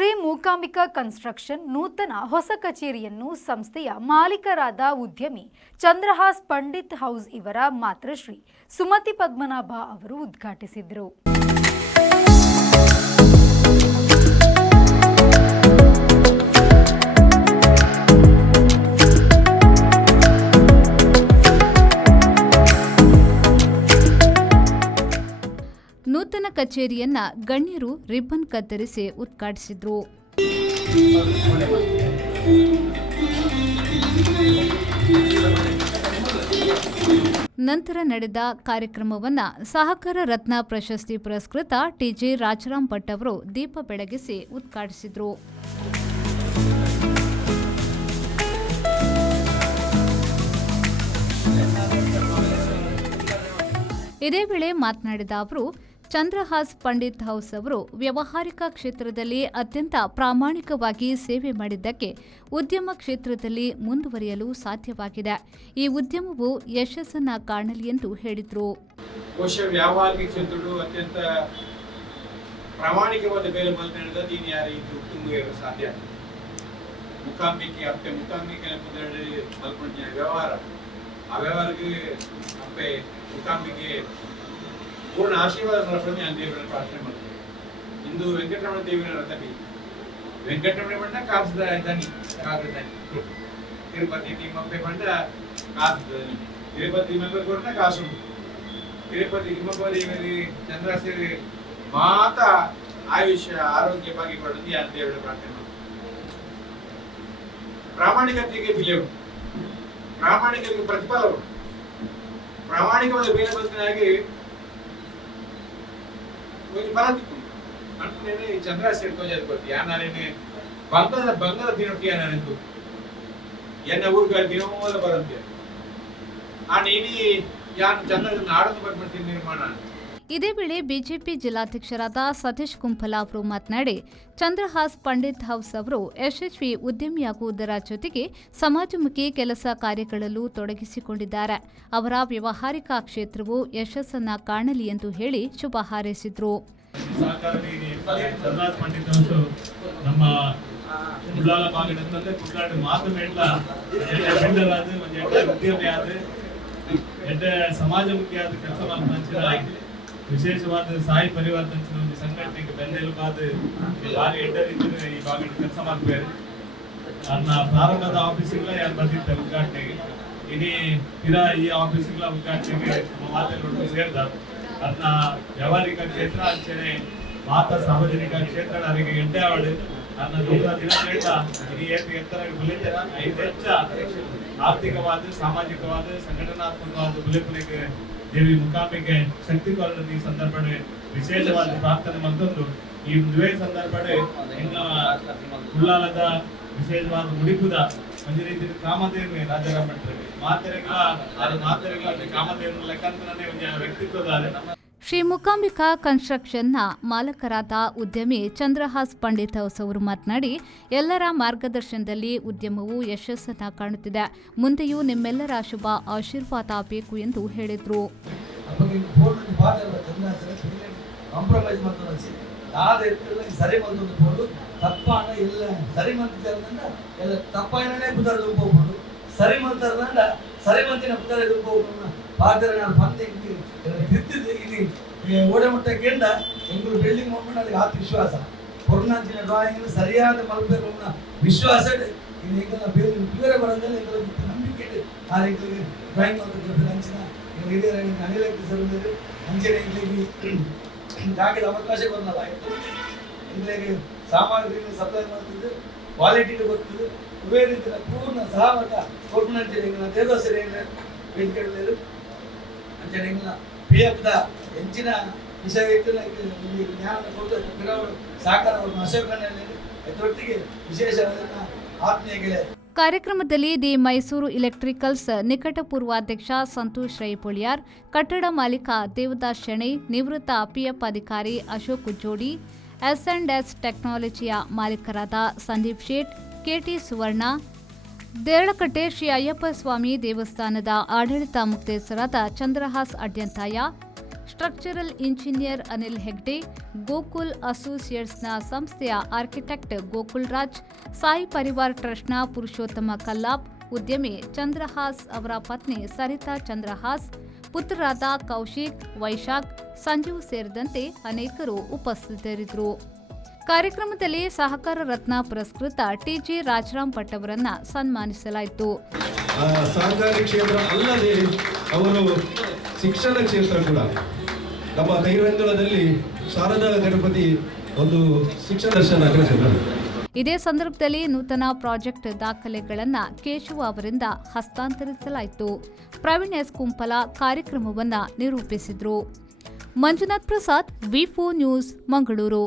Shri Mookambika construction ನೂತನ ಹೊಸ ಕಚೇರಿಯನ್ನು ಸಂಸ್ಥೆಯ ಮಾಲೀಕರಾದ ಉದ್ಯಮಿ ಚಂದ್ರಹಾಸ್ ಪಂಡಿತ್ ಹೌಸ್ ಇವರ ಮಾತೃಶ್ರೀ ಸುಮತಿ ಪದ್ಮನಾಭ ಅವರು ಉದ್ಘಾಟಿಸಿದರು. ನೂತನ ಕಚೇರಿಯನ್ನ ಗಣ್ಯರು ರಿಬ್ಬನ್ ಕತ್ತರಿಸಿ ಉದ್ಘಾಟಿಸಿದರು. ನಂತರ ನಡೆದ ಕಾರ್ಯಕ್ರಮವನ್ನು ಸಹಕಾರ ರತ್ನ ಪ್ರಶಸ್ತಿ ಪುರಸ್ಕೃತ ಟಿಜಿ ರಾಜರಾಮ್ ಭಟ್ ಅವರು ದೀಪ ಬೆಳಗಿಸಿ ಉದ್ಘಾಟಿಸಿದರು. ಇದೇ ವೇಳೆ ಮಾತನಾಡಿದ ಅವರು, ಚಂದ್ರಹಾಸ್ ಪಂಡಿತ್ ಹೌಸ್ ಅವರು ವ್ಯಾವಹಾರಿಕ ಕ್ಷೇತ್ರದಲ್ಲಿ ಅತ್ಯಂತ ಪ್ರಾಮಾಣಿಕವಾಗಿ ಸೇವೆ ಮಾಡಿದ್ದಕ್ಕೆ ಉದ್ಯಮ ಕ್ಷೇತ್ರದಲ್ಲಿ ಮುಂದುವರಿಯಲು ಸಾಧ್ಯವಾಗಿದೆ. ಈ ಉದ್ಯಮವು ಯಶಸ್ಸನ್ನ ಕಾಣಲಿ ಎಂದು ಹೇಳಿದರು. ವ್ಯಾವಹಾರಿಕ ಕ್ಷೇತ್ರಗಳು ಅತ್ಯಂತ ಪ್ರಾಮಾಣಿಕವಾದ ಬೇಲೆ ಮಲ್ಪದ ದೀನಿ ಯಾರು ಇದು ತುಂಬಲು ಸಾಧ್ಯ. ಮುಖಾಂಬಿಕೆ ಅಪ್ಪೆ ಮುಖಾಂಬಿಕೆ ಮಲ್ಪಂಚಿನ ವ್ಯವಹಾರ ಆ ವ್ಯವಹಾರಕ್ಕೆ ಅಪ್ಪೆ ಮುಖಾಂಬಿಕೆ ಪೂರ್ಣ ಆಶೀರ್ವಾದ ಮರಪಣಿ ಆ ದೇವರ ಪ್ರಾರ್ಥನೆ ಮಾಡ್ತೇವೆ. ಇಂದು ವೆಂಕಟರಮಣ ದೇವಿನ ತನಿ ವೆಂಕಟರಮಣ ಬಂಡ ಕಾಸದ ದನಿ ತಿರುಪತಿ ತಿಮ್ಮಪ್ಪೆ ಬಂಡ ಕಾಸದ ತಿರುಪತಿ ಮೆಂಬರ್ ಕೊಡ್ನ ಕಾಸು ತಿರುಪತಿ ತಿಮ್ಮಪ್ಪ ದೇವಿ ಚಂದ್ರಶ್ರೀ ಮಾತ ಆಯುಷ್ಯ ಆರೋಗ್ಯ ಭಾಗಿ ಕೊಡೋದು ಆ ದೇವರ ಪ್ರಾರ್ಥನೆ ಮಾಡ್ತೇವೆ. ಪ್ರಾಮಾಣಿಕತೆಗೆ ಬೆಲೆ ಉಂಟು, ಪ್ರಾಮಾಣಿಕತೆಗೆ ಪ್ರತಿಫಲ ಉಂಟು. ಪ್ರಾಮಾಣಿಕವಾದ ಬೇರೆ ಬದುಕಿನಾಗಿ ಬರದಿತ್ತು ಅಂಟೇನೆ ಚಂದ್ರಶೇಖರ್ ತೋಜಾದ ಕೊಡ್ತಿ ಯಾನಾರೇನೆ ಬಂಗದ ದಿನೊಟ್ಟಿ ಯಾನಾರೆಂದು ಎನ್ನ ಊರ್ಗ ದಿನಮೂಲ ಬರಂತೆ ಆ ನೀಡಿ ಯಾನ್ ಚಂದ್ರದ ನಾಡನ್ನು ಬರ್ಬಿಡ್ತೀನಿ ನಿರ್ಮಾಣ. ಇದೇ ವೇಳೆ ಬಿಜೆಪಿ ಜಿಲ್ಲಾಧ್ಯಕ್ಷರಾದ ಸತೀಶ್ ಕುಂಪಲ ಅವರು ಮಾತನಾಡಿ, ಚಂದ್ರಹಾಸ್ ಪಂಡಿತ್ ಹೌಸ್ ಅವರು ಯಶಸ್ವಿ ಉದ್ಯಮಿಯಾಗುವುದರ ಜೊತೆಗೆ ಸಮಾಜಮುಖಿ ಕೆಲಸ ಕಾರ್ಯಗಳಲ್ಲೂ ತೊಡಗಿಸಿಕೊಂಡಿದ್ದಾರೆ. ಅವರ ವ್ಯಾವಹಾರಿಕ ಕ್ಷೇತ್ರವು ಯಶಸ್ಸನ್ನ ಕಾಣಲಿ ಎಂದು ಹೇಳಿ ಶುಭ ಹಾರೈಸಿದರು. ಸಮಾಜಮುಖಿಯಾದ ಕೆಲಸ ವಿಶೇಷವಾದ ಸಾಯಿ ಪರಿವರ್ತನೆ ಒಂದು ಸಂಘಟನೆಗೆ ಬೆನ್ನೆಲುಬಾದ ಭಾರಿ ಎಡ್ಡರಿದ್ದು ಈ ಭಾಗ ಕೆಲಸ ಮಾಡ್ತಾರೆ. ನನ್ನ ಪ್ರಾರಂಭದ ಆಫೀಸ್ಗಳ ಯಾರು ಬಂದಿರ್ತಾರೆ ಉದ್ಘಾಟನೆಗೆ ಇನಿ ಈ ಆಫೀಸ್ಗಳ ಉದ್ಘಾಟನೆಗೆ ಮಾತಾಡೋದು ಸೇರಿದ ಅದನ್ನ ವ್ಯಾವಹಾರಿಕ ಕ್ಷೇತ್ರ ಅಂಚನೆ ಮಾತ ಸಾರ್ವಜನಿಕ ಕ್ಷೇತ್ರ ಅವರಿಗೆ ಎಡ್ಡೆ ಅವಳು ನನ್ನ ದಿನ ಕೇಳ್ದ ಇನಿ ಎತ್ತರ ಬುಲೆತರ ಐದು ಹೆಚ್ಚ ಆರ್ಥಿಕವಾದ ಸಾಮಾಜಿಕವಾದ ಸಂಘಟನಾತ್ಮಕವಾದ ಬುಲೆಪುರಿಗೆ ದೇವಿ ಮುಖಾಂಬಿಕೆ ಶಕ್ತಿ ಕೊರಳದ ಈ ಸಂದರ್ಭಡೆ ವಿಶೇಷವಾದ ಪ್ರಾರ್ಥನೆ ಮತ್ತೊಂದು ಈ ಮದುವೆ ಸಂದರ್ಭಡೆ ಇನ್ನು ಉಳ್ಳಾಲದ ವಿಶೇಷವಾದ ಮುಡಿಪುದ ಒಂದು ರೀತಿ ಕಾಮಧೇನು ರಾಜಾರಾಮ್ ಭಟ್ರಿಗೆ ಮಾತೆರೆಗಳ ಕಾಮಧೇನು ಲೆಕ್ಕಾಂತರನೇ ಒಂದು ವ್ಯಕ್ತಿತ್ವದ ಶ್ರೀ ಮೂಕಾಂಬಿಕಾ ಕನ್ಸ್ಟ್ರಕ್ಷನ್ನ ಮಾಲಕರಾದ ಉದ್ಯಮಿ ಚಂದ್ರಹಾಸ್ ಪಂಡಿತ್ ಹೌಸ್ ಅವರು ಮಾತನಾಡಿ, ಎಲ್ಲರ ಮಾರ್ಗದರ್ಶನದಲ್ಲಿ ಉದ್ಯಮವು ಯಶಸ್ಸನ್ನ ಕಾಣುತ್ತಿದೆ. ಮುಂದೆಯೂ ನಿಮ್ಮೆಲ್ಲರ ಶುಭ ಆಶೀರ್ವಾದ ಬೇಕು ಎಂದು ಹೇಳಿದರು. ಓಡಮಟ್ಟಕ್ಕೆಂಡ ಎಂಗಳು ಬಿಲ್ಡಿಂಗ್ ಮಾಡ್ಕೊಂಡು ಅದಕ್ಕೆ ಆತ ವಿಶ್ವಾಸ ಕೊರೋನಾಂಚಿನ ಡ್ರಾಯಿಂಗ್ ಸರಿಯಾದ ಮಲ್ಪೇರು ವಿಶ್ವಾಸ ಎಂಗಳ ಬೇರೆ ಬೇರೆ ಬರೋದಲ್ಲ ಎಂಗಳಿಗೆ ನಂಬಿಕೆ ಆ ಎಂಗಳಿಗೆ ಡ್ರಾಯಿಂಗ್ ಮಾಡ್ತಾರೆ ಅಂಚಿನ ಹಿರಿಯರ ಅನಿಲಕ್ಕೆ ಸರಿದರು ಅಂಚನೆ ಎಂಗಳಿಗೆ ಜಾಗದ ಅವಕಾಶ ಬಂದಲ್ಲ ಎಂಗಳಿಗೆ ಸಾಮಗ್ರಿಗಳನ್ನು ಸಪ್ಲೈ ಮಾಡ್ತಿದ್ದು ಕ್ವಾಲಿಟಿಗೆ ಗೊತ್ತಿದ್ದು ಇದೇ ರೀತಿಯ ಪೂರ್ಣ ಸಹಮತ ಕೊರೋನಾಂಚಿನ ಎಂಗಳ ದೇವಸರಿ ವೇದಿಕೆಗಳು ಅಂಚನೆ ಎಂಗಳ PFದ ಹೆಚ್ಚಿನ ವಿಷಯ ಜ್ಞಾನ ಕೊಟ್ಟು ಸಾಕಾರವನ್ನು ಅಶೋಕನಲ್ಲಿ ಅದರೊಟ್ಟಿಗೆ ವಿಶೇಷವಾದ ಆತ್ಮೀಯ. ಕಾರ್ಯಕ್ರಮದಲ್ಲಿ ದಿ ಮೈಸೂರು ಇಲೆಕ್ಟ್ರಿಕಲ್ಸ್ ನಿಕಟಪೂರ್ವಾಧ್ಯಕ್ಷ ಸಂತೋಷ್ ರೈಪೊಳಿಯಾರ್, ಕಟ್ಟಡ ಮಾಲೀಕ ದೇವದಾಸ್ ಶೆಣೈ, ನಿವೃತ್ತ PF ಅಧಿಕಾರಿ ಅಶೋಕ್ ಉಜ್ಜೋಡಿ, S&S ಟೆಕ್ನಾಲಜಿಯ ಮಾಲೀಕರಾದ ಸಂದೀಪ್ ಶೇಟ್, KT ಸುವರ್ಣ, ದೇರಳಕಟ್ಟೆ ಶ್ರೀ ಅಯ್ಯಪ್ಪ ಸ್ವಾಮಿ ದೇವಸ್ಥಾನದ ಆಡಳಿತ ಮುಕ್ತೇಸರಾದ ಚಂದ್ರಹಾಸ್ ಅಡ್ಯಂತಾಯ, ಸ್ಟ್ರಕ್ಚರಲ್ ಇಂಜಿನಿಯರ್ ಅನಿಲ್ ಹೆಗ್ಡೆ, ಗೋಕುಲ್ ಅಸೋಸಿಯೇಟ್ಸ್ನ ಸಂಸ್ಥೆಯ ಆರ್ಕಿಟೆಕ್ಟ್ ಗೋಕುಲ್ ರಾಜ್, ಸಾಯಿ ಪರಿವಾರ್ ಟ್ರಸ್ಟ್ನ ಪುರುಷೋತ್ತಮ ಕಲ್ಲಾಪ್, ಉದ್ಯಮಿ ಚಂದ್ರಹಾಸ್ ಅವರ ಪತ್ನಿ ಸರಿತಾ ಚಂದ್ರಹಾಸ್, ಪುತ್ರರಾದ ಕೌಶಿಕ್, ವೈಶಾಖ್, ಸಂಜೀವ್ ಸೇರಿದಂತೆ ಅನೇಕರು ಉಪಸ್ಥಿತರಿದ್ದರು. ಕಾರ್ಯಕ್ರಮದಲ್ಲಿ ಸಹಕಾರ ರತ್ನ ಪುರಸ್ಕೃತ ಟಿಜಿ ರಾಜರಾಮ್ ಭಟ್ ಅವರನ್ನ ಸನ್ಮಾನಿಸಲಾಯಿತು. ಸಹಕಾರಿ ಕ್ಷೇತ್ರ ಅಲ್ಲದೆ ಅವರು ಶಿಕ್ಷಣ ಕ್ಷೇತ್ರ ಕೂಡ ನಮ್ಮ ಕೈರಂಗಳದಲ್ಲಿ ಶಾರದಾ ಗಣಪತಿ ಒಂದು ಶಿಕ್ಷಣ ದರ್ಶನ. ಇದೇ ಸಂದರ್ಭದಲ್ಲಿ ನೂತನ ಪ್ರಾಜೆಕ್ಟ್ ದಾಖಲೆಗಳನ್ನು ಕೇಶವ ಅವರಿಂದ ಹಸ್ತಾಂತರಿಸಲಾಯಿತು. ಪ್ರವೀಣ್ ಎಸ್ ಕುಂಪಲ ಕಾರ್ಯಕ್ರಮವನ್ನು ನಿರೂಪಿಸಿದರು. ಮಂಜುನಾಥ್ ಪ್ರಸಾದ್, ವಿ4 ನ್ಯೂಸ್, ಮಂಗಳೂರು.